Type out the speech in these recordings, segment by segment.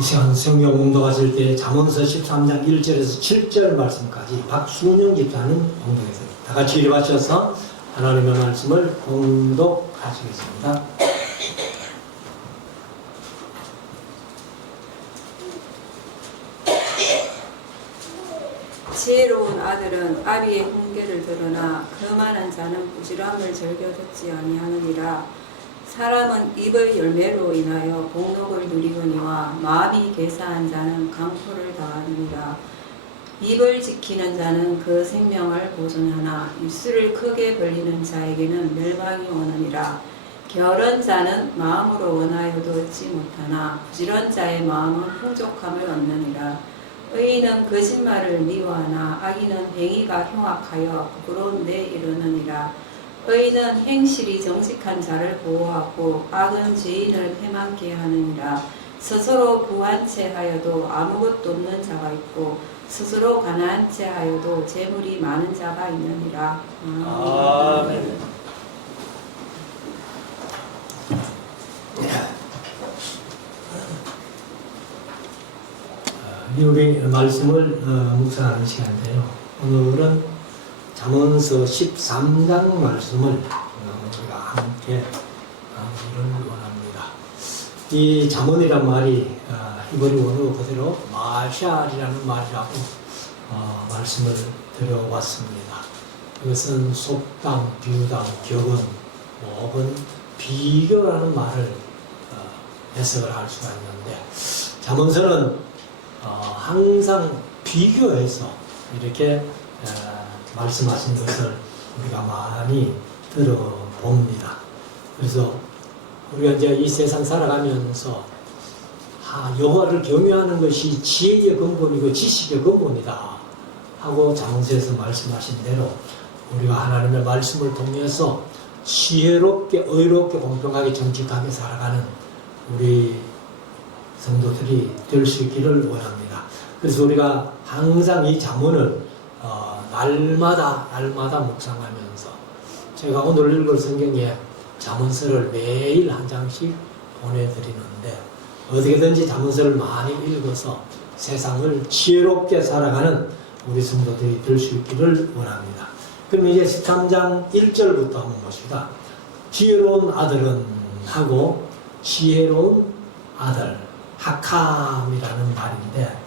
이 시간 성경 공독하실 때 잠언서 13장 1절에서 7절 말씀까지 박순영 집사님 공독했습니다. 다 같이 일어나셔서 하나님의 말씀을 공독하시겠습니다. 지혜로운 아들은 아비의 훈계를 들으나 거만한 자는 부지런함을 즐겨 듣지 아니하느니라. 사람은 입의 열매로 인하여 복록을 누리거니와 마음이 계사한 자는 강포를 당하느니라. 입을 지키는 자는 그 생명을 보존하나 입술을 크게 벌리는 자에게는 멸망이 오느니라. 게으른 자는 마음으로 원하여도 얻지 못하나 부지런 자의 마음은 풍족함을 얻느니라. 의인은 거짓말을 미워하나 악인은 행위가 흉악하여 부끄러운 데 이르느니라. 의인은 행실이 정직한 자를 보호하고 악은 죄인을 패망케 하느니라. 스스로 부한 채 하여도 아무것도 없는 자가 있고 스스로 가난한 채 하여도 재물이 많은 자가 있느니라. 아멘. 우리 말씀을 묵상하는 시간인데요. 오늘은 잠언서 13장 말씀을 우리가 함께 나누기를 원합니다. 이 잠언이란 말이 히브리 원어 그대로 마샬이라는 말이라고 말씀을 드려봤습니다. 이것은 속담, 비유담, 격언, 혹은 비교라는 말을 해석을 할 수가 있는데, 잠언서는 항상 비교해서 이렇게 말씀하신 것을 우리가 많이 들어봅니다. 그래서 우리가 이제 이 세상 살아가면서 여호와를 경외하는 것이 지혜의 근본이고 지식의 근본이다 하고 잠언서에서 말씀하신 대로 우리가 하나님의 말씀을 통해서 지혜롭게, 의롭게, 공평하게, 정직하게 살아가는 우리 성도들이 될 수 있기를 원합니다. 그래서 우리가 항상 이 잠언을 날마다 묵상하면서, 제가 오늘 읽을 성경에 잠언서를 매일 한 장씩 보내드리는데, 어떻게든지 잠언서를 많이 읽어서 세상을 지혜롭게 살아가는 우리 성도들이 될 수 있기를 원합니다. 그럼 이제 13장 1절부터 한번 봅시다. 지혜로운 아들은 하고, 지혜로운 아들, 하캄이라는 말인데,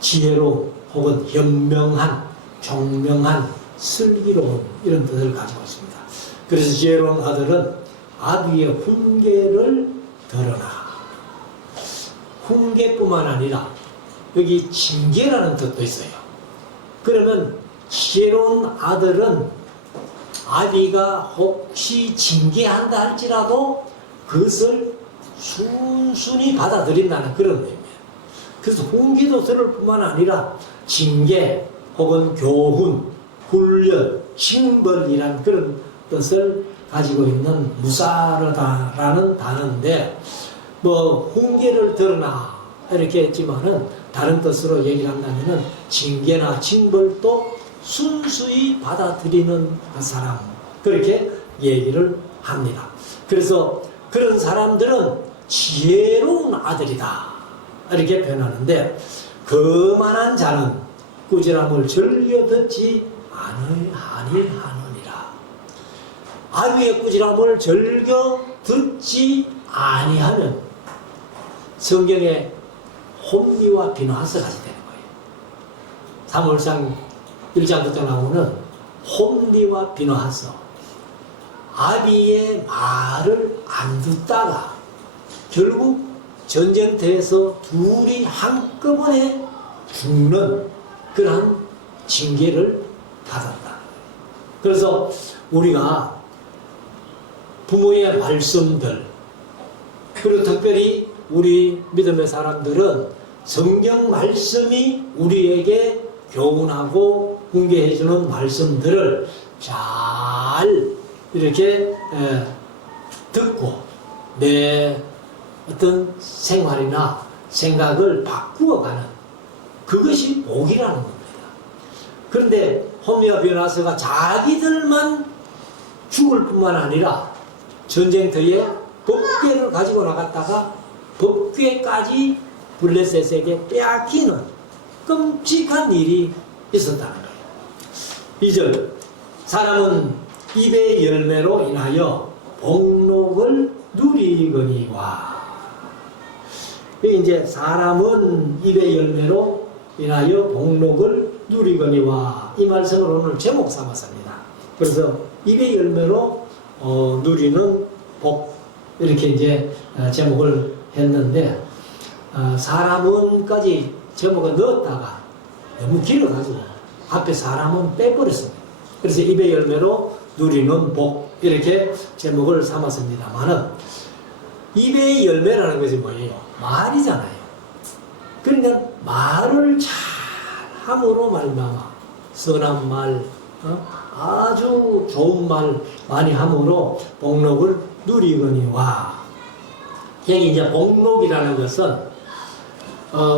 지혜로운 혹은 현명한, 총명한, 슬기로운 이런 뜻을 가지고 있습니다. 그래서 지혜로운 아들은 아비의 훈계를 들으나, 훈계뿐만 아니라 여기 징계라는 뜻도 있어요. 그러면 지혜로운 아들은 아비가 혹시 징계한다 할지라도 그것을 순순히 받아들인다는 그런 의미예요. 그래서 훈계도 들을 뿐만 아니라 징계 혹은 교훈, 훈련, 징벌이란 그런 뜻을 가지고 있는 무사르다라는 단어인데, 훈계를 들으나 이렇게 했지만은 다른 뜻으로 얘기를 한다면은 징계나 징벌도 순수히 받아들이는 그 사람, 그렇게 얘기를 합니다. 그래서 그런 사람들은 지혜로운 아들이다 이렇게 표현하는데, 거만한 자는 꾸지람을 즐겨 듣지 아니하느니라. 아비의 꾸지람을 즐겨 듣지 아니하면 성경에 혼미와 비누하서까지 되는 거예요. 사무엘상 1장부터 나오는 혼미와 비누하서, 아비의 말을 안 듣다가 결국 전쟁터에서 둘이 한꺼번에 죽는 그러한 징계를 받았다. 그래서 우리가 부모의 말씀들, 그리고 특별히 우리 믿음의 사람들은 성경 말씀이 우리에게 교훈하고 훈계해주는 말씀들을 잘 이렇게 듣고 내 어떤 생활이나 생각을 바꾸어가는, 그것이 복이라는 겁니다. 그런데 혼미와 비누하서가 자기들만 죽을 뿐만 아니라 전쟁터에 법궤를 가지고 나갔다가 법궤까지 블레셋에게 빼앗기는 끔찍한 일이 있었다는 거예요. 2절, 사람은 입의 열매로 인하여 복록을 누리거니와. 여기 이제 사람은 입의 열매로 인하여 복록을 누리거니와, 이 말씀을 오늘 제목 삼았습니다. 그래서 입의 열매로 누리는 복, 이렇게 이제 제목을 했는데, 사람은까지 제목을 넣었다가 너무 길어가지고 앞에 사람은 빼버렸습니다. 그래서 입의 열매로 누리는 복, 이렇게 제목을 삼았습니다만은, 입의 열매라는 것이 뭐예요? 말이잖아요. 그러니까 말을 잘 함으로 말미암아 선한 말, 아주 좋은 말 많이 함으로 복록을 누리거니와. 여기 이제 복록이라는 것은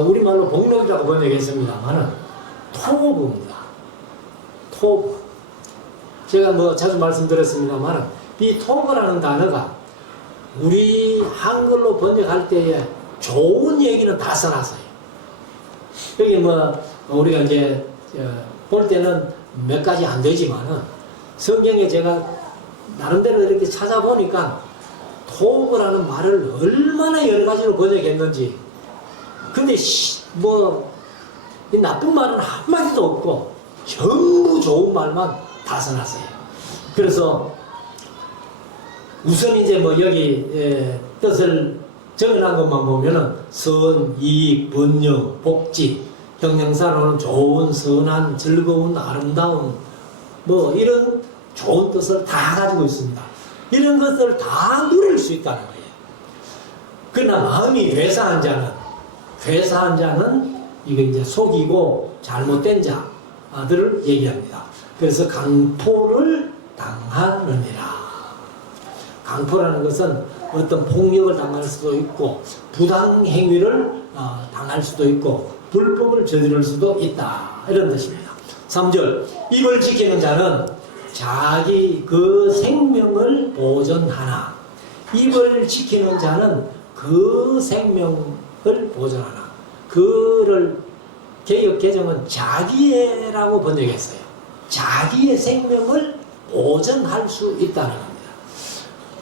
우리말로 복록이라고 번역했습니다만은 토부입니다. 토부. 제가 뭐 자주 말씀드렸습니다만은 이 토부라는 단어가 우리 한글로 번역할 때에 좋은 얘기는 다 써놨어요. 여기 뭐 우리가 이제 볼 때는 몇 가지 안 되지만은 성경에 제가 나름대로 이렇게 찾아보니까 토부라는 말을 얼마나 여러 가지로 번역했는지. 근데 뭐 이 나쁜 말은 한마디도 없고 전부 좋은 말만 다 써놨어요. 그래서 우선 이제 뭐 여기 뜻을 적어놓은 것만 보면은 선, 이익, 번영, 복지, 형용사로는 좋은, 선한, 즐거운, 아름다운, 뭐 이런 좋은 뜻을 다 가지고 있습니다. 이런 것을 다 누릴 수 있다는 거예요. 그러나 마음이 괴사한 자는 이거 이제 속이고 잘못된 자들을 얘기합니다. 그래서 강포를 당하느니라. 강포라는 것은 어떤 폭력을 당할 수도 있고 부당행위를 당할 수도 있고 불법을 저지를 수도 있다, 이런 뜻입니다. 3절, 입을 지키는 자는 자기 그 생명을 보존하나. 입을 지키는 자는 그 생명을 보존하나. 그를 개역 개정은 자기애라고 번역했어요. 자기의 생명을 보존할 수 있다는 겁니다.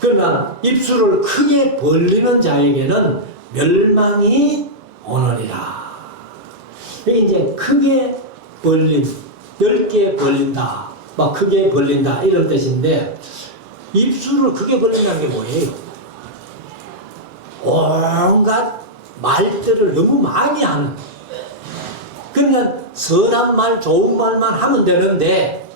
그러나 입술을 크게 벌리는 자에게는 멸망이 오느니라. 이게 이제 크게 벌림, 넓게 벌린다, 막 크게 벌린다, 이런 뜻인데, 입술을 크게 벌린다는 게 뭐예요? 온갖 말들을 너무 많이 하는. 그러니까 선한 말, 좋은 말만 하면 되는데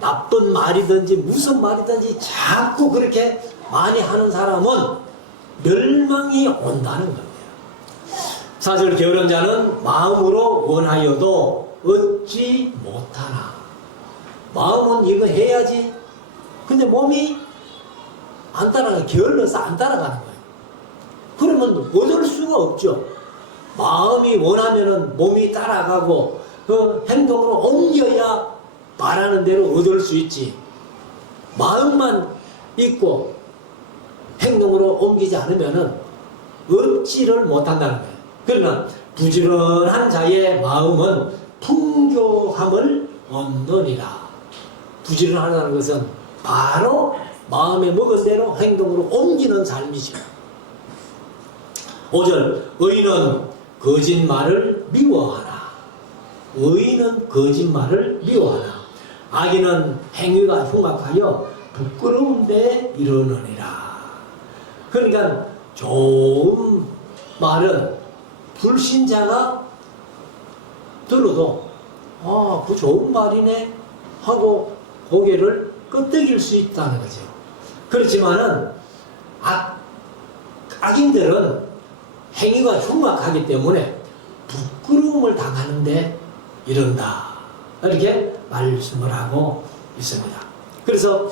나쁜 말이든지 무슨 말이든지 자꾸 그렇게 많이 하는 사람은 멸망이 온다는 겁니다. 4절, 게으른 자는 마음으로 원하여도 얻지 못하나. 마음은 이거 해야지. 근데 몸이 안 따라가, 게을러서 안 따라가는 거예요. 그러면 얻을 수가 없죠. 마음이 원하면은 몸이 따라가고 그 행동으로 옮겨야 말하는 대로 얻을 수 있지. 마음만 있고 행동으로 옮기지 않으면은 얻지를 못한다는 거예요. 그러나 부지런한 자의 마음은 풍족함을 얻느니라. 부지런하다는 것은 바로 마음에 먹은 대로 행동으로 옮기는 삶이죠. 5절, 의인은 거짓말을 미워하나. 의인은 거짓말을 미워하나. 악인은 행위가 흉악하여 부끄러운 데 이르느니라. 그러니까 좋은 말은 불신자가 들어도 그 좋은 말이네 하고 고개를 끄덕일 수 있다는 거죠. 그렇지만은 악인들은 행위가 흉악하기 때문에 부끄러움을 당하는데 이른다, 이렇게 말씀을 하고 있습니다. 그래서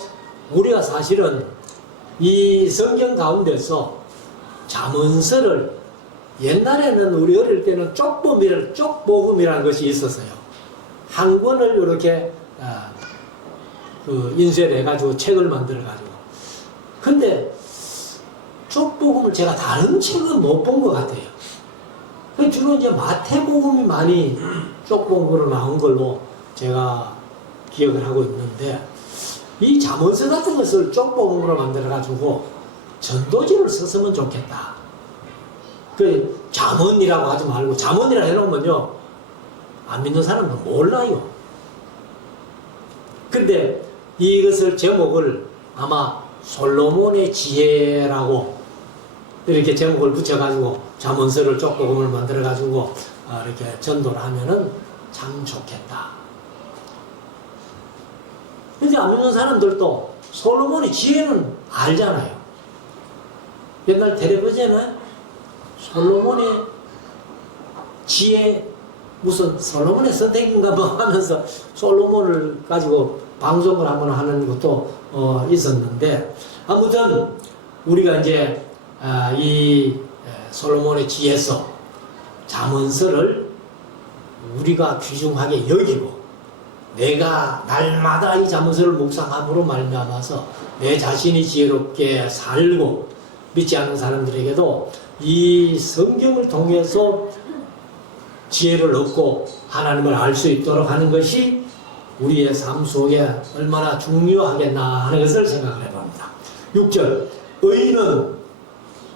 우리가 사실은 이 성경 가운데서 잠언서를, 옛날에는 우리 어릴 때는 쪽복음이라는 것이 있었어요. 한 권을 이렇게 인쇄를 해가지고 책을 만들어가지고. 근데 쪽복음을 제가 다른 책은 못 본 것 같아요. 주로 이제 마태복음이 많이 쪽복음으로 나온 걸로 제가 기억을 하고 있는데, 이 잠언서 같은 것을 쪽복음으로 만들어가지고 전도지를 썼으면 좋겠다. 그 잠언이라고 하지 말고, 잠언이라 해놓으면요, 안 믿는 사람은 몰라요. 근데 이것을 제목을 아마 솔로몬의 지혜라고 이렇게 제목을 붙여가지고 잠언서를 쪽복음을 만들어가지고 이렇게 전도를 하면은 참 좋겠다. 근데 안 믿는 사람들도 솔로몬의 지혜는 알잖아요. 옛날 텔레비전에 솔로몬의 지혜, 무슨 솔로몬의 선택인가 뭐 하면서 솔로몬을 가지고 방송을 한번 하는 것도 있었는데, 아무튼 우리가 이제 이 솔로몬의 지혜서 잠언서를 우리가 귀중하게 여기고, 내가 날마다 이 잠언서를 묵상함으로 말미암아서 내 자신이 지혜롭게 살고, 믿지 않는 사람들에게도 이 성경을 통해서 지혜를 얻고 하나님을 알 수 있도록 하는 것이 우리의 삶 속에 얼마나 중요하겠나 하는 것을 생각을 해봅니다. 6절,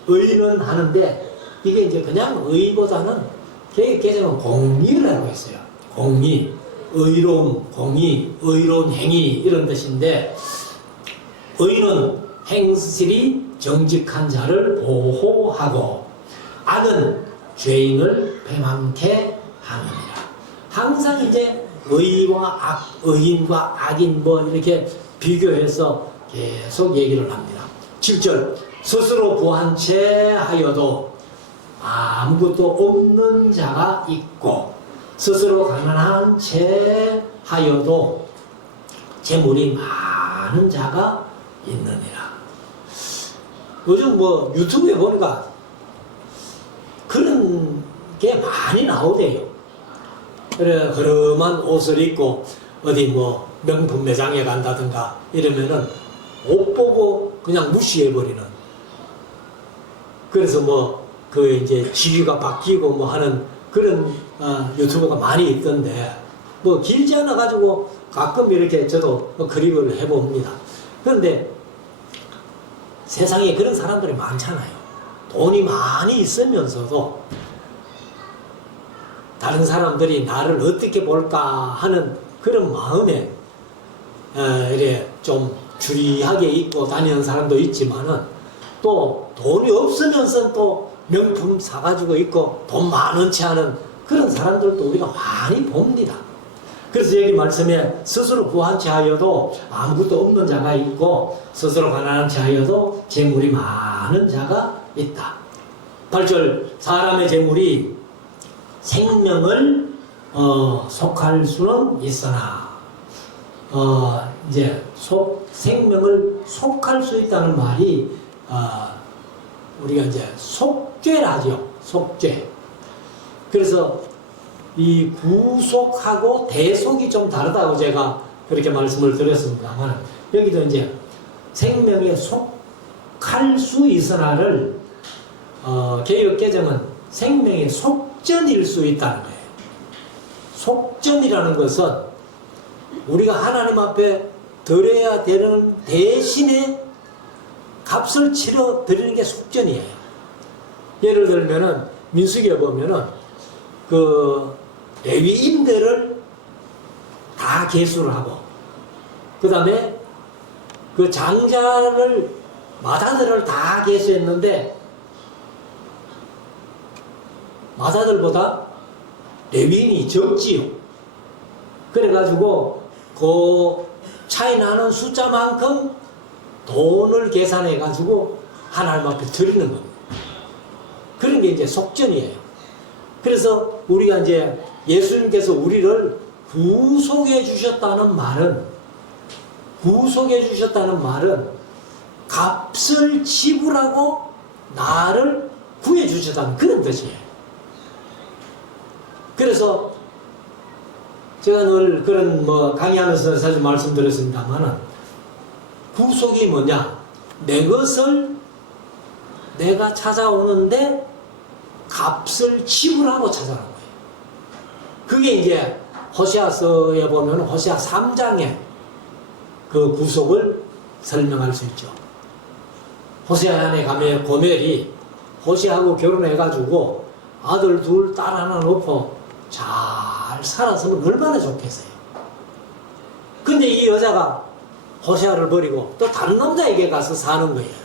의는 하는데, 이게 이제 그냥 의보다는 개정은 공의라고 했어요. 공의, 의로움, 공의, 의로운 행위, 이런 뜻인데, 의는 행실이 정직한 자를 보호하고, 악은 죄인을 패망케 하느니라. 항상 이제 의와 악, 의인과 악인 뭐 이렇게 비교해서 계속 얘기를 합니다. 7절, 스스로 부한 채 하여도 아무것도 없는 자가 있고, 스스로 가난한 채 하여도 재물이 많은 자가 있느니라. 요즘 뭐 유튜브에 보니까 그런 게 많이 나오대요. 그래, 그름한 옷을 입고 어디 뭐 명품 매장에 간다든가 이러면은 옷 보고 그냥 무시해버리는. 그래서 뭐 그 이제 지위가 바뀌고 뭐 하는 그런 유튜버가 많이 있던데, 뭐 길지 않아 가지고 가끔 이렇게 저도 클릭을 해봅니다. 그런데 세상에 그런 사람들이 많잖아요. 돈이 많이 있으면서도 다른 사람들이 나를 어떻게 볼까 하는 그런 마음에 이래 좀 주리하게 입고 다니는 사람도 있지만은, 또 돈이 없으면서 또 명품 사가지고 입고 돈 많은 채 하는 그런 사람들도 우리가 많이 봅니다. 그래서 여기 말씀에 스스로 부한 채 하여도 아무것도 없는 자가 있고, 스스로 가난한 채 하여도 재물이 많은 자가 있다. 8절, 사람의 재물이 생명을 속할 수는 있으나, 이제 생명을 속할 수 있다는 말이 우리가 이제 속죄라죠. 속죄. 그래서 이 구속하고 대속이 좀 다르다고 제가 그렇게 말씀을 드렸습니다만, 여기도 이제 생명에 속할 수 있으나를 개역개정은 생명의 속전일 수 있다는 거예요. 속전이라는 것은 우리가 하나님 앞에 드려야 되는 대신에 값을 치러 드리는 게 속전이에요. 예를 들면은 민수기에 보면은 그 레위인들을 다 계수를 하고, 그 다음에 그 장자를 마다들을 다 계수했는데, 마다들보다 레위인이 적지요. 그래가지고 그 차이 나는 숫자만큼 돈을 계산해가지고 하나님 앞에 드리는 겁니다. 그런 게 이제 속전이에요. 그래서 우리가 이제 예수님께서 우리를 구속해 주셨다는 말은 값을 지불하고 나를 구해 주셨다는 그런 뜻이에요. 그래서 제가 늘 그런 뭐 강의하면서 사실 말씀드렸습니다만은, 구속이 뭐냐? 내 것을 내가 찾아오는데 값을 지불하고 찾아오는 거예요. 그게 이제 호세아서에 보면 호세아 3장에 그 구속을 설명할 수 있죠. 호세아 안에 가면 고멜이 호세아하고 결혼해가지고 아들 둘, 딸 하나 놓고 잘 살았으면 얼마나 좋겠어요. 근데 이 여자가 호세아를 버리고 또 다른 남자에게 가서 사는 거예요.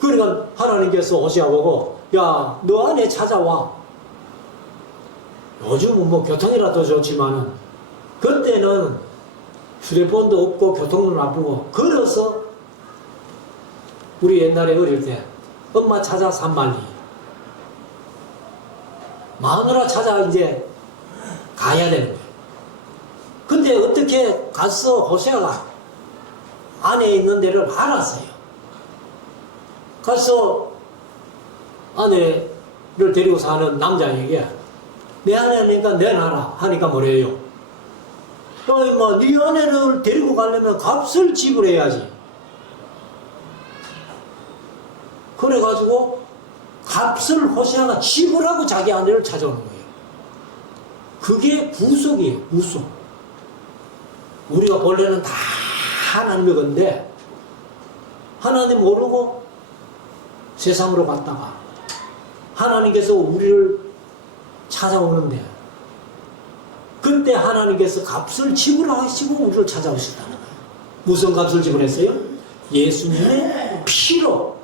그러니까 하나님께서 호세아 보고 야, 너 안에 찾아와. 요즘은 뭐 교통이라도 좋지만은 그때는 휴대폰도 없고 교통도 나쁘고 걸어서 우리 옛날에 어릴 때 엄마 찾아 산말리 마누라 찾아 이제 가야 되는 거예요. 근데 어떻게 가서 호세아가 안에 있는 데를 알았어요. 가서 아내를 데리고 사는 남자에게 내 아내니까 내놔라 하니까 뭐래요? 뭐 네 아내를 데리고 가려면 값을 지불해야지. 그래가지고 값을 호세아가 지불하고 자기 아내를 찾아오는 거예요. 그게 구속이에요. 구속. 우리가 본래는 다 하나님의 건데 하나님 모르고 세상으로 갔다가 하나님께서 우리를 찾아오는데 그때 하나님께서 값을 지불하시고 우리를 찾아오시다는 거예요. 무슨 값을 지불했어요? 예수님의 피로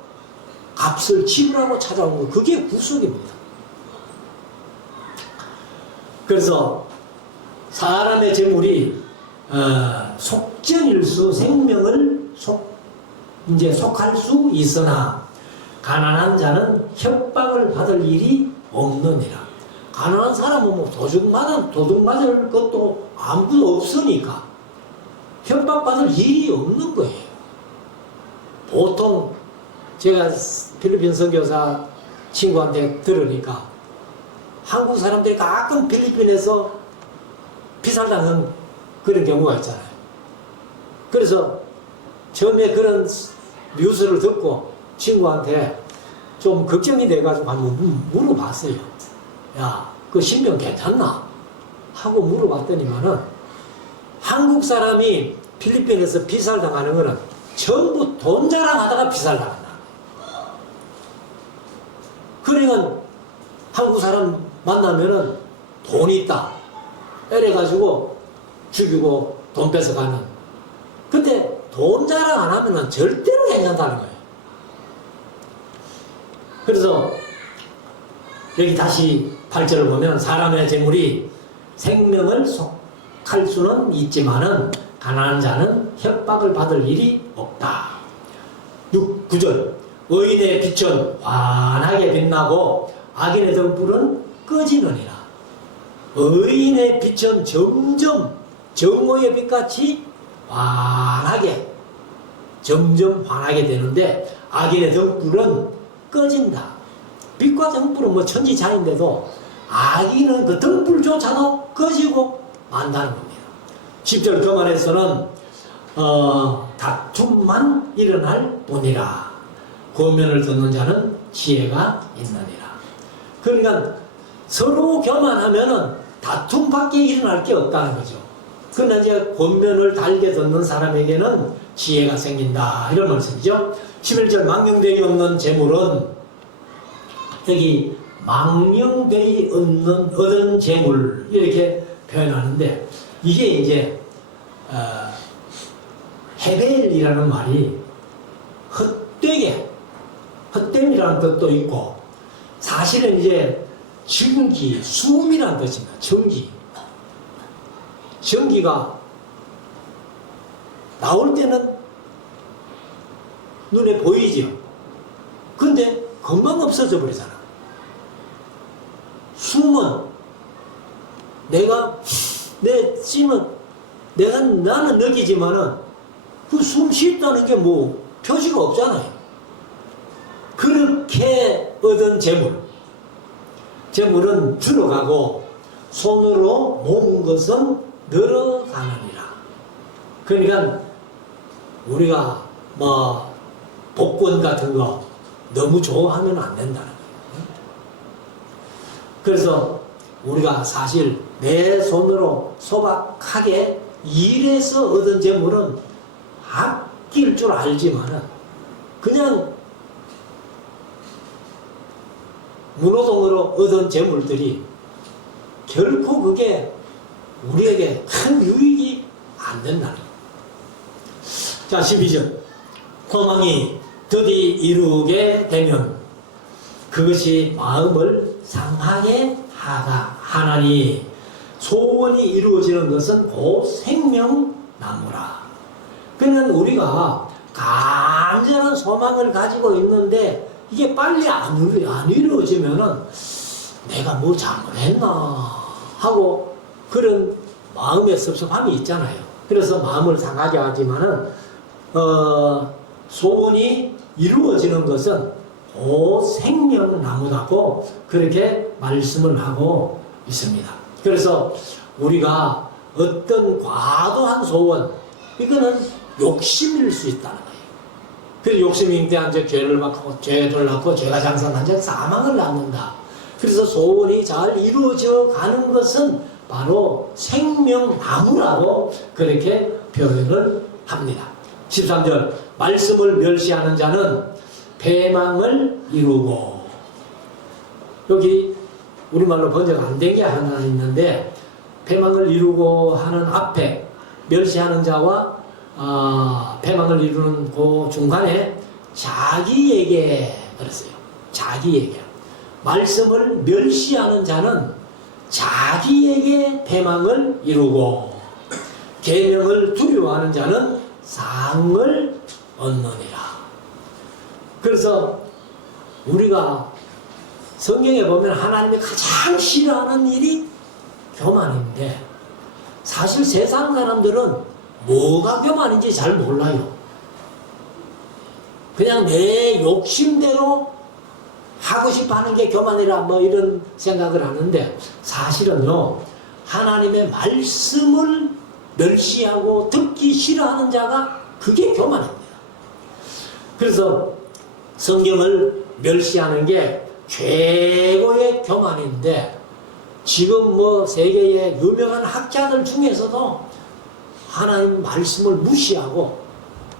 값을 지불하고 찾아온 거예요. 그게 구속입니다. 그래서 사람의 재물이 속전일수 생명을 이제 속할 수 있으나 가난한 자는 협박을 받을 일이 없느니라. 가난한 사람은 뭐 도둑 맞을 것도 아무도 없으니까 협박받을 일이 없는 거예요. 보통 제가 필리핀 선교사 친구한테 들으니까 한국 사람들이 가끔 필리핀에서 피살당한 그런 경우가 있잖아요. 그래서 처음에 그런 뉴스를 듣고 친구한테 좀 걱정이 돼가지고 한번 물어봤어요. 야, 그 신병 괜찮나? 하고 물어봤더니만은 한국 사람이 필리핀에서 피살당하는 거는 전부 돈 자랑하다가 피살당한다. 그러니까 한국 사람 만나면은 돈이 있다. 이래가지고 죽이고 돈 뺏어가는. 근데 돈 자랑 안 하면은 절대로 괜찮다는 거예요. 그래서 여기 다시 8절을 보면 사람의 재물이 생명을 속할 수는 있지만은 가난한 자는 협박을 받을 일이 없다. 9절 의인의 빛은 환하게 빛나고 악인의 등불은 꺼지느니라. 의인의 빛은 점점 정오의 빛같이 점점 환하게 되는데 악인의 등불은 꺼진다. 빛과 등불은 뭐 천지차인데도 악인은 그 등불조차도 꺼지고 만다는 겁니다. 10절 그만해서는 다툼만 일어날 뿐이라. 권면을 듣는 자는 지혜가 있느니라. 그러니까 서로 교만하면은 다툼밖에 일어날 게 없다는 거죠. 그러나 이제 권면을 달게 듣는 사람에게는 지혜가 생긴다. 이런 말씀이죠. 11절 망령되이 없는 재물은 여기 망령되이 얻은 재물 이렇게 표현하는데 이게 이제 헤벨이라는 말이 헛됨이라는 뜻도 있고 사실은 이제 증기, 숨이라는 뜻입니다. 전기가 나올 때는 눈에 보이죠. 근데 금방 없어져 버리잖아. 숨은 나는 느끼지만은 그 숨 쉰다는 게 뭐 표시가 없잖아요. 그렇게 얻은 재물은 줄어가고 손으로 모은 것은 늘어가느니라. 그러니까 우리가 뭐 복권 같은 거 너무 좋아하면 안 된다는 거예요. 그래서 우리가 사실 내 손으로 소박하게 일해서 얻은 재물은 아낄 줄 알지만은 그냥 무노동으로 얻은 재물들이 결코 그게 우리에게 큰 유익이 안 된다는 거예요. 자, 12절. 소망이 드디 이루게 되면 그것이 마음을 상하게 하나니 소원이 이루어지는 것은 곧 생명나무라. 그러니까 우리가 간절한 소망을 가지고 있는데 이게 빨리 안 이루어지면은 내가 뭐 잘못했나 하고 그런 마음의 섭섭함이 있잖아요. 그래서 마음을 상하게 하지만은 소원이 이루어지는 것은 곧 생명나무라고 그렇게 말씀을 하고 있습니다. 그래서 우리가 어떤 과도한 소원, 이거는 욕심일 수 있다는 거예요. 그 욕심인 때 이제 죄를 낳고 죄가 장사한 자 사망을 낳는다. 그래서 소원이 잘 이루어져 가는 것은 바로 생명나무라고 그렇게 표현을 합니다. 13절. 말씀을 멸시하는 자는 패망을 이루고, 여기 우리말로 번역 안 된 게 하나 있는데, 패망을 이루고 하는 앞에 멸시하는 자와 패망을 이루는 그 중간에 자기에게 그랬어요. 자기에게. 말씀을 멸시하는 자는 자기에게 패망을 이루고, 계명을 두려워하는 자는 상을 얻느니라. 그래서 우리가 성경에 보면 하나님이 가장 싫어하는 일이 교만인데, 사실 세상 사람들은 뭐가 교만인지 잘 몰라요. 그냥 내 욕심대로 하고 싶어 하는 게 교만이라 뭐 이런 생각을 하는데, 사실은요, 하나님의 말씀을 멸시하고 듣기 싫어하는 자가 그게 교만입니다. 그래서 성경을 멸시하는 게 최고의 교만인데, 지금 뭐 세계의 유명한 학자들 중에서도 하나님 말씀을 무시하고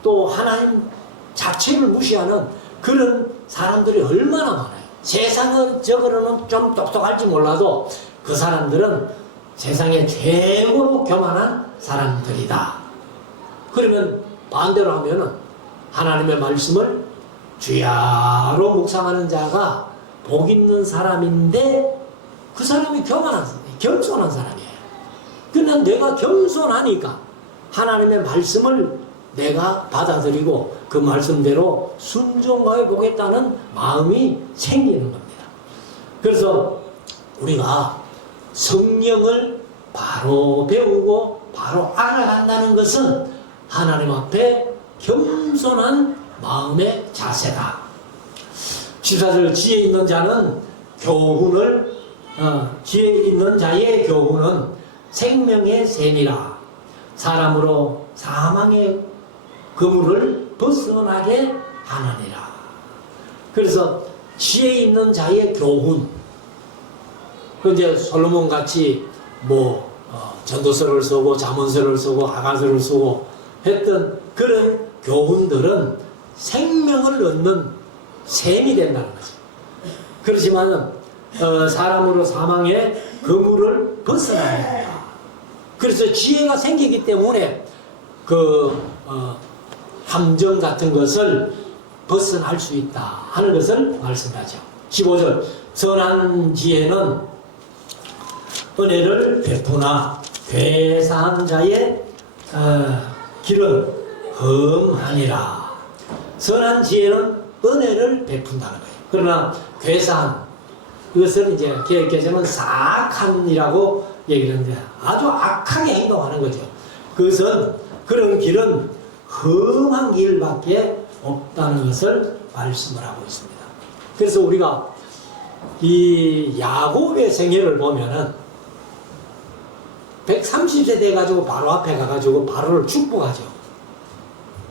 또 하나님 자체를 무시하는 그런 사람들이 얼마나 많아요. 세상적으로는 좀 똑똑할지 몰라도 그 사람들은 세상에 최고로 교만한 사람들이다. 그러면 반대로 하면은 하나님의 말씀을 주야로 묵상하는 자가 복 있는 사람인데, 그 사람이 겸손한 사람이에요. 그냥 내가 겸손하니까 하나님의 말씀을 내가 받아들이고 그 말씀대로 순종해 보겠다는 마음이 생기는 겁니다. 그래서 우리가 성령을 바로 배우고 바로 알아간다는 것은 하나님 앞에 겸손한 마음의 자세다. 14절. 지혜 있는 자는 지혜 있는 자의 교훈은 생명의 샘이라. 사람으로 사망의 그물을 벗어나게 하느니라. 그래서 지혜 있는 자의 교훈, 이제 솔로몬 같이 뭐 전도서를 쓰고 잠언서를 쓰고 아가서를 쓰고 했던 그런 교훈들은 생명을 얻는 샘이 된다는 거죠. 그렇지만 사람으로 사망의 그물을 벗어나야 한다. 그래서 지혜가 생기기 때문에 함정 같은 것을 벗어날 수 있다 하는 것을 말씀하죠. 15절. 선한 지혜는 은혜를 베푸나 괴사한 자의 길은 험하니라. 선한 지혜는 은혜를 베푼다는 거예요. 그러나 괴사한, 이것은 이제 개혁개정은 사악한이라고 얘기를 하는데 아주 악하게 행동하는 거죠. 그것은 그런 길은 험한 길밖에 없다는 것을 말씀을 하고 있습니다. 그래서 우리가 이 야곱의 생애를 보면은 130세 돼가지고 바로 앞에 가가지고 바로를 축복하죠.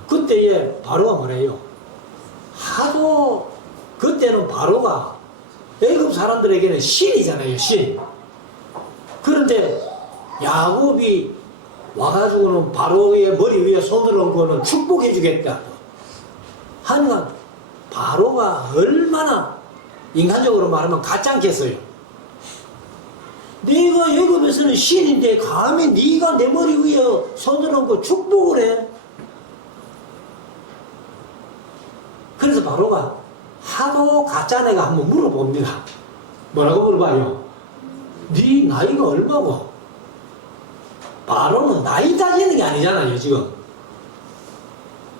그때에 바로가 뭐래요? 하도 그때는 바로가 애굽 사람들에게는 신이잖아요, 신. 그런데 야곱이 와가지고는 바로의 머리 위에 손을 얹고는 축복해 주겠다. 하니까 바로가 얼마나 인간적으로 말하면 가짜겠어요. 네가 애굽에서는 신인데 감히 네가 내 머리 위에 손을 얹고 축복을 해. 그래서 바로가 하도 가짜내가 한번 물어봅니다. 뭐라고 물어봐요? 네 나이가 얼마고? 바로는 나이 따지는 게 아니잖아요, 지금.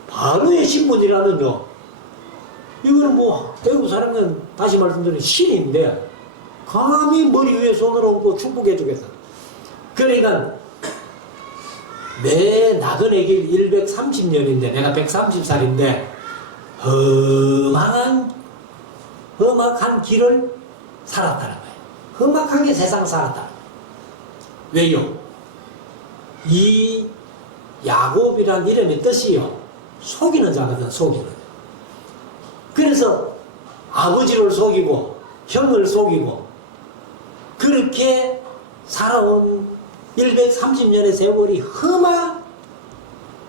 바로의 신분이라는요, 이거는 뭐 애국 사람은 다시 말씀드리면 신인데 감히 머리 위에 손을 얹고 축복해 주겠다. 그러니까 내 나그네 길 130년인데 내가 130살인데 험악한 길을 살았다는 거예요. 험악하게 세상 살았다. 왜요? 이 야곱이란 이름의 뜻이요, 속이는 자거든, 속이는. 그래서 아버지를 속이고 형을 속이고 그렇게 살아온 130년의 세월이 험한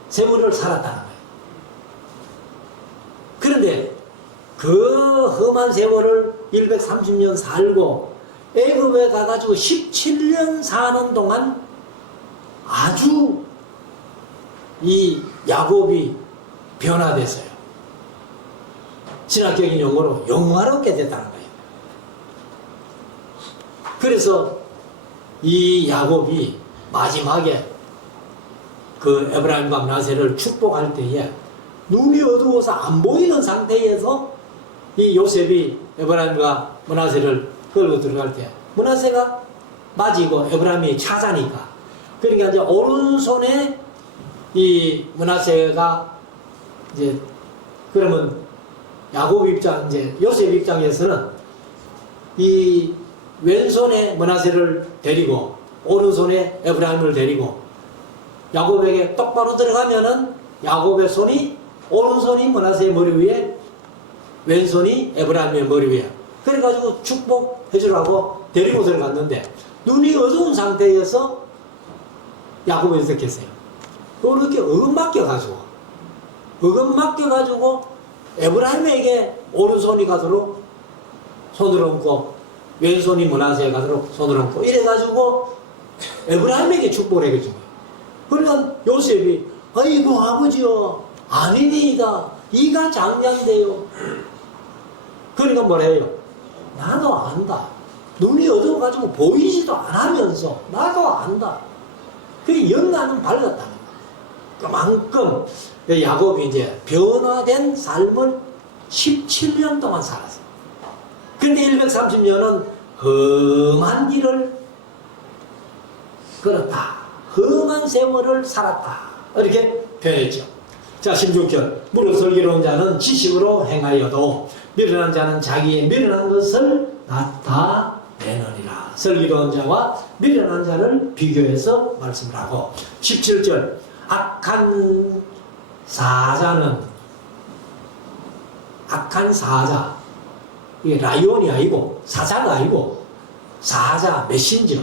세월을 살았다는 거예요. 그런데 그 험한 세월을 130년 살고 애굽에 가가지고 17년 사는 동안 아주 이 야곱이 변화됐어요. 신학적인 용어로 영화롭게 됐다는 거예요. 그래서 이 야곱이 마지막에 그 에브라임과 므나세를 축복할 때에 눈이 어두워서 안 보이는 상태에서 이 요셉이 에브라임과 므나세를 끌고 들어갈 때 므나세가 맞이고 에브라임이 차자니까, 그러니까 이제 오른손에 이 므나세가 이제 그러면 야곱 입장, 이제 요셉 입장에서는 이 왼손에 므나세를 데리고 오른손에 에브라임을 데리고 야곱에게 똑바로 들어가면은 야곱의 손이, 오른손이 므나세의 머리 위에, 왼손이 에브라임의 머리 위에, 그래가지고 축복해 주라고 데리고 들어갔는데 눈이 어두운 상태에서 야곱이 어떻게 했어요? 그렇게 어금 맡겨가지고 에브라임에게 오른손이 가도록 손을 얹고 왼손이 므나세에 가도록 손을 얹고 이래가지고 에브라임에게 축복을 해준 거예요. 그러니까 요셉이 아이고 아버지요, 아니니이다, 이가 장량돼요. 그러니까 뭐래요? 나도 안다. 눈이 어두워가지고 보이지도 않으면서 나도 안다. 그 영가는 밝았다는 거예요. 그만큼 야곱이 이제 변화된 삶을 17년 동안 살았어요. 근데 130년은 험한 길을 걸었다, 험한 세월을 살았다, 이렇게 표현했죠. 자, 16절. 무릇 슬기로운 자는 지식으로 행하여도 미련한 자는 자기의 미련한 것을 나타내느니라. 슬기로운 자와 미련한 자를 비교해서 말씀을 하고, 17절. 악한 사자, 이게 라이온이 아니고 사자가 아니고 사자, 메신저.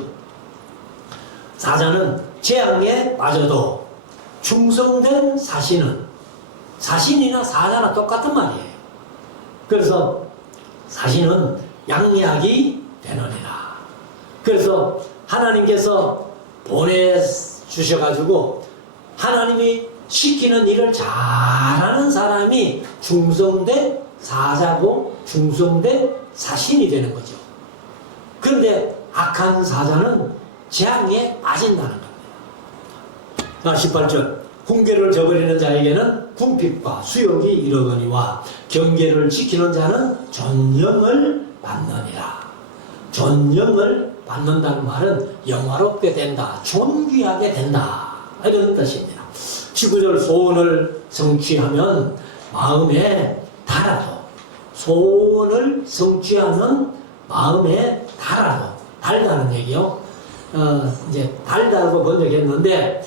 사자는 재앙에 빠져도 충성된 사신이나 사자나 똑같은 말이에요. 그래서 사신은 양약이 되느니라. 그래서 하나님께서 보내주셔가지고 하나님이 시키는 일을 잘하는 사람이 충성된 사자고 충성된 사신이 되는 거죠. 그런데 악한 사자는 재앙에 빠진다는 겁니다. 18절. 훈계를 저버리는 자에게는 궁핍과 수욕이 이르거니와 경계를 지키는 자는 존영을 받느니라. 존영을 받는다는 말은 영화롭게 된다, 존귀하게 된다, 이런 뜻입니다. 19절. 소원을 성취하면 마음에 달아도, 소원을 성취하는 마음에 달다는 얘기요. 이제 달다고 번역했는데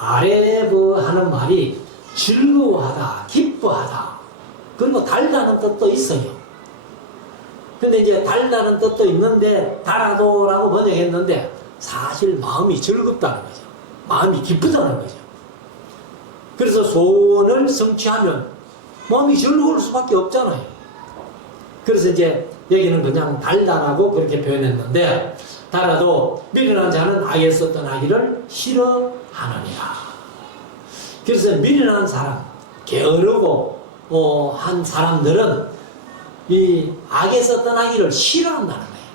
아레브 하는 말이 즐거워하다, 기뻐하다, 그리고 달다는 뜻도 있어요. 근데 이제 달다는 뜻도 있는데 달아도라고 번역했는데 사실 마음이 즐겁다는 거죠. 마음이 기쁘다는 거죠. 그래서 소원을 성취하면 마음이 즐거울 수밖에 없잖아요. 그래서 이제 여기는 그냥 달다라고 그렇게 표현했는데 달아도 미련한 자는 악에서 떠나기를 싫어하느니라. 그래서 미련한 사람, 게으르고 한 사람들은 이 악에서 떠나기를 싫어한다는 거예요.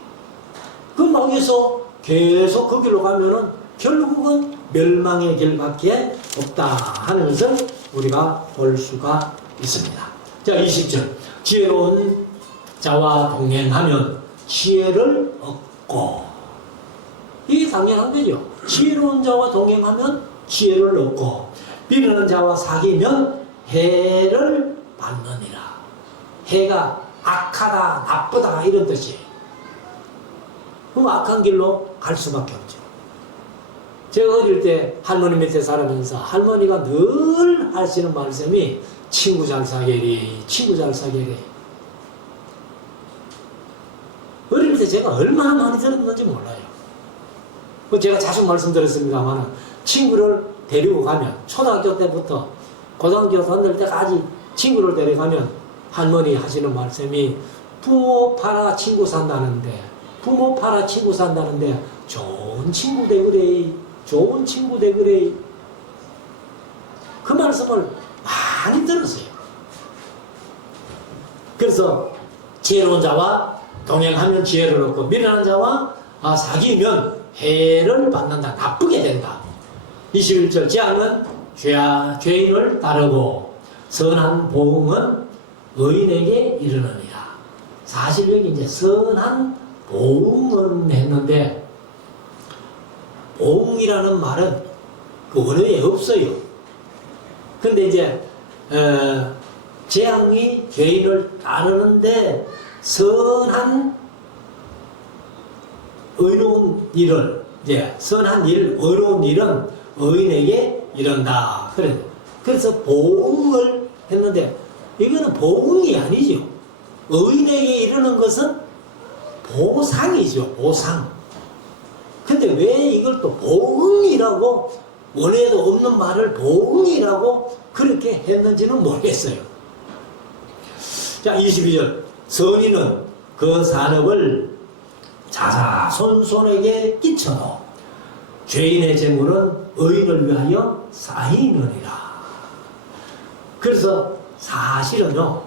그럼 악에서 계속 그 길로 가면은 결국은 멸망의 길밖에 없다 하는 것을 우리가 볼 수가 있습니다. 자, 20절. 지혜로운 자와 동행하면 지혜를 얻고. 이게 당연한 거죠. 지혜로운 자와 동행하면 지혜를 얻고, 미련한 자와 사귀면 해를 받느니라. 해가 악하다, 나쁘다 이런 뜻이에요. 그럼 악한 길로 갈 수밖에 없죠. 제가 어릴 때 할머니 밑에 살면서 할머니가 늘 하시는 말씀이 친구 잘 사귀리, 친구 잘 사귀리. 어릴 때 제가 얼마나 많이 들었는지 몰라요. 제가 자주 말씀드렸습니다만 친구를 데리고 가면 초등학교 때부터 고등학교 다닐 때까지 친구를 데려가면 할머니 하시는 말씀이 부모 팔아 친구 산다는데, 부모 팔아 친구 산다는데 좋은 친구 되그래, 좋은 친구 되그래. 그 말씀을 많이 들었어요. 그래서 지혜로운 자와 동행하면 지혜를 얻고 미련한 자와 사귀면 해를 받는다, 나쁘게 된다. 21절. 재앙은 죄인을 따르고 선한 보응은 의인에게 이르느니라. 사실 여기 이제 선한 보응은 했는데 보응이라는 말은 그 원어에 없어요. 근데 이제 재앙이 죄인을 따르는데 선한 의로운 일을, 이제 선한 일, 의로운 일은 의인에게 이른다. 그래서 보응을 했는데 이거는 보응이 아니죠. 의인에게 이르는 것은 보상이죠. 보상. 근데 왜 이걸 또 보응이라고, 원에도 없는 말을 보응이라고 그렇게 했는지는 모르겠어요. 자, 22절. 선인은 그 산업을 자손손에게 끼쳐도 죄인의 재물은 의인을 위하여 쌓이느니라. 그래서 사실은요,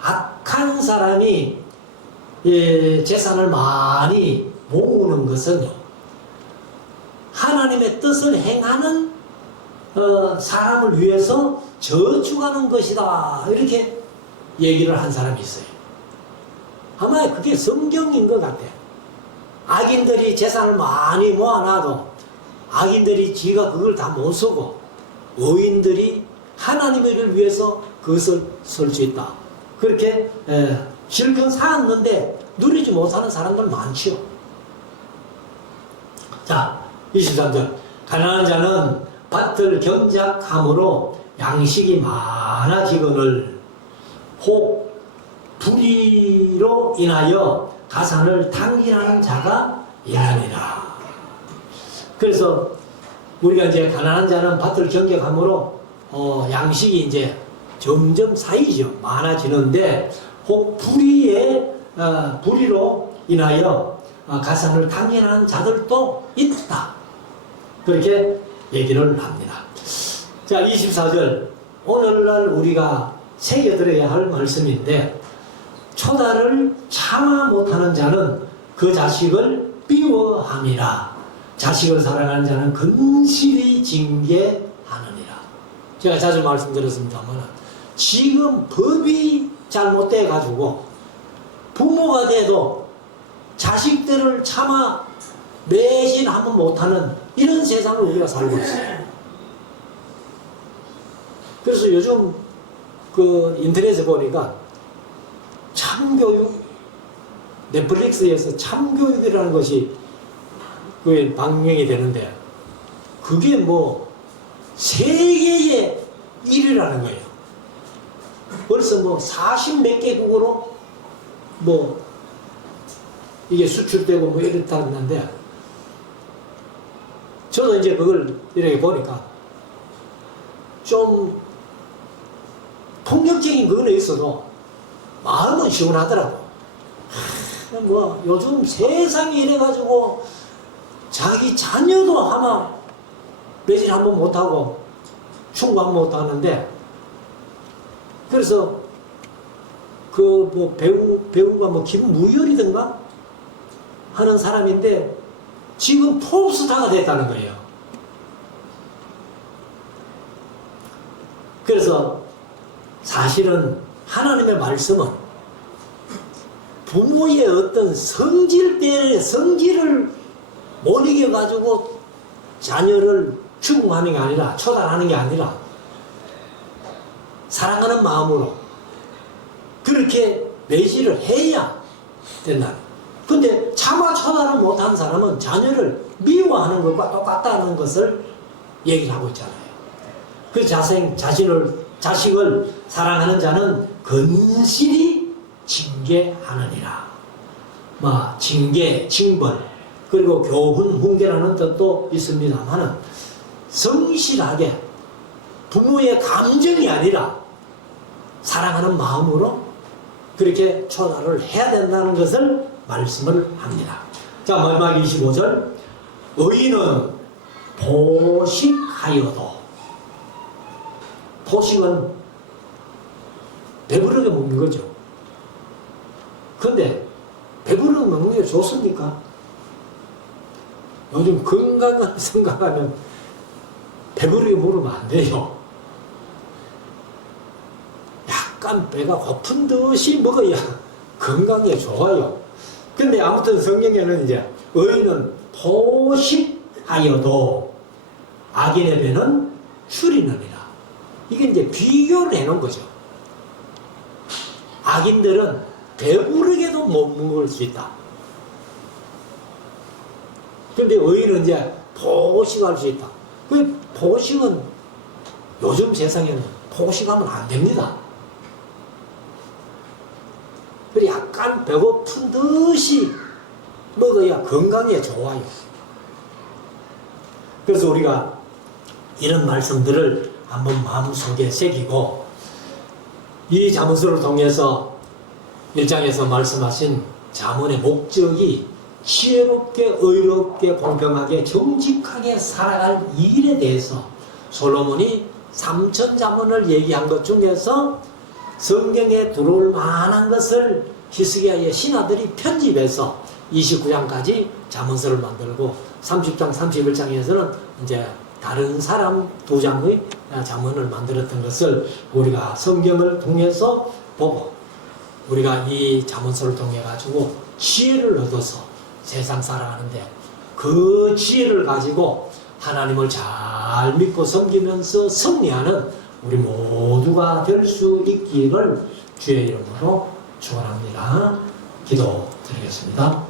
악한 사람이 재산을 많이 모으는 것은 하나님의 뜻을 행하는 사람을 위해서 저축하는 것이다, 이렇게 얘기를 한 사람이 있어요. 아마 그게 성경인 것 같아요. 악인들이 재산을 많이 모아놔도 악인들이 지가 그걸 다 못 쓰고 의인들이 하나님의 일을 위해서 그것을 쓸 수 있다. 그렇게 실컷 살았는데 누리지 못하는 사람들 많지요. 자, 23절. 가난한 자는 밭을 경작함으로 양식이 많아지거늘 혹 불의로 인하여 가산을 탕진하는 자가 있느니라. 그래서 우리가 이제 가난한 자는 밭을 경작함으로 양식이 이제 점점 쌓이죠. 많아지는데 혹 불의로 인하여 가산을 탕진하는 자들도 있다. 그렇게 얘기를 합니다. 자, 24절. 오늘날 우리가 새겨들어야 할 말씀인데, 초다를 참아 못하는 자는 그 자식을 미워함이라. 자식을 사랑하는 자는 근실히 징계하느니라. 제가 자주 말씀드렸습니다만 지금 법이 잘못돼 가지고 부모가 돼도 자식들을 참아 매진하면 못하는 이런 세상을 우리가 살고 있어요. 그래서 요즘 그 인터넷에 보니까 참교육, 넷플릭스에서 참교육이라는 것이 그 방영이 되는데 그게 뭐 세계의 일이라는 거예요. 벌써 뭐 40몇 개국으로 뭐 이게 수출되고 뭐 이렇다는데, 저도 이제 그걸 이렇게 보니까 좀 폭력적인 그거는 있어도 마음은 시원하더라고. 뭐 요즘 세상이 이래가지고 자기 자녀도 아마 매질 한번 못하고 충고 한번 못하는데, 그래서 그 뭐 배우가 뭐 김무열이든가 하는 사람인데 지금 톱스타가 됐다는 거예요. 그래서 사실은 하나님의 말씀은 부모의 어떤 성질을 못 이겨가지고 자녀를 추궁하는 게 아니라, 처단하는 게 아니라 사랑하는 마음으로 그렇게 매질을 해야 된다. 근데 차마 처단을 못한 사람은 자녀를 미워하는 것과 똑같다는 것을 얘기를 하고 있잖아요. 그 자식을 사랑하는 자는 건실히 징계하느니라. 징계, 징벌, 그리고 교훈, 훈계라는 뜻도 있습니다만은 성실하게 부모의 감정이 아니라 사랑하는 마음으로 그렇게 처단을 해야 된다는 것을 말씀을 합니다. 자, 마지막 25절. 의인은 포식하여도, 포식은 배부르게 먹는 거죠. 근데 배부르게 먹는 게 좋습니까? 요즘 건강을 생각하면 배부르게 먹으면 안 돼요. 약간 배가 고픈 듯이 먹어야 건강에 좋아요. 근데 아무튼 성경에는 이제 의인은 포식하여도 악인의 배는 추리느니라. 이게 이제 비교를 해놓은 거죠. 악인들은 배부르게도 못 먹을 수 있다. 근데 의인은 이제 포식할 수 있다. 그 포식은 요즘 세상에는 포식하면 안 됩니다. 그래 약간 배고픈 듯이 먹어야 건강에 좋아요. 그래서 우리가 이런 말씀들을 한번 마음속에 새기고, 이 잠언서를 통해서 1장에서 말씀하신 잠언의 목적이 지혜롭게, 의롭게, 공평하게, 정직하게 살아갈 일에 대해서 솔로몬이 3,000잠언을 얘기한 것 중에서 성경에 들어올 만한 것을 히스기야의 신하들이 편집해서 29장까지 잠언서를 만들고, 30장, 31장에서는 이제 다른 사람 2장의 잠언을 만들었던 것을 우리가 성경을 통해서 보고, 우리가 이 잠언서를 통해 가지고 지혜를 얻어서 세상 살아가는데, 그 지혜를 가지고 하나님을 잘 믿고 섬기면서 승리하는 우리 모두가 될 수 있기를 주의 이름으로 축원합니다. 기도드리겠습니다.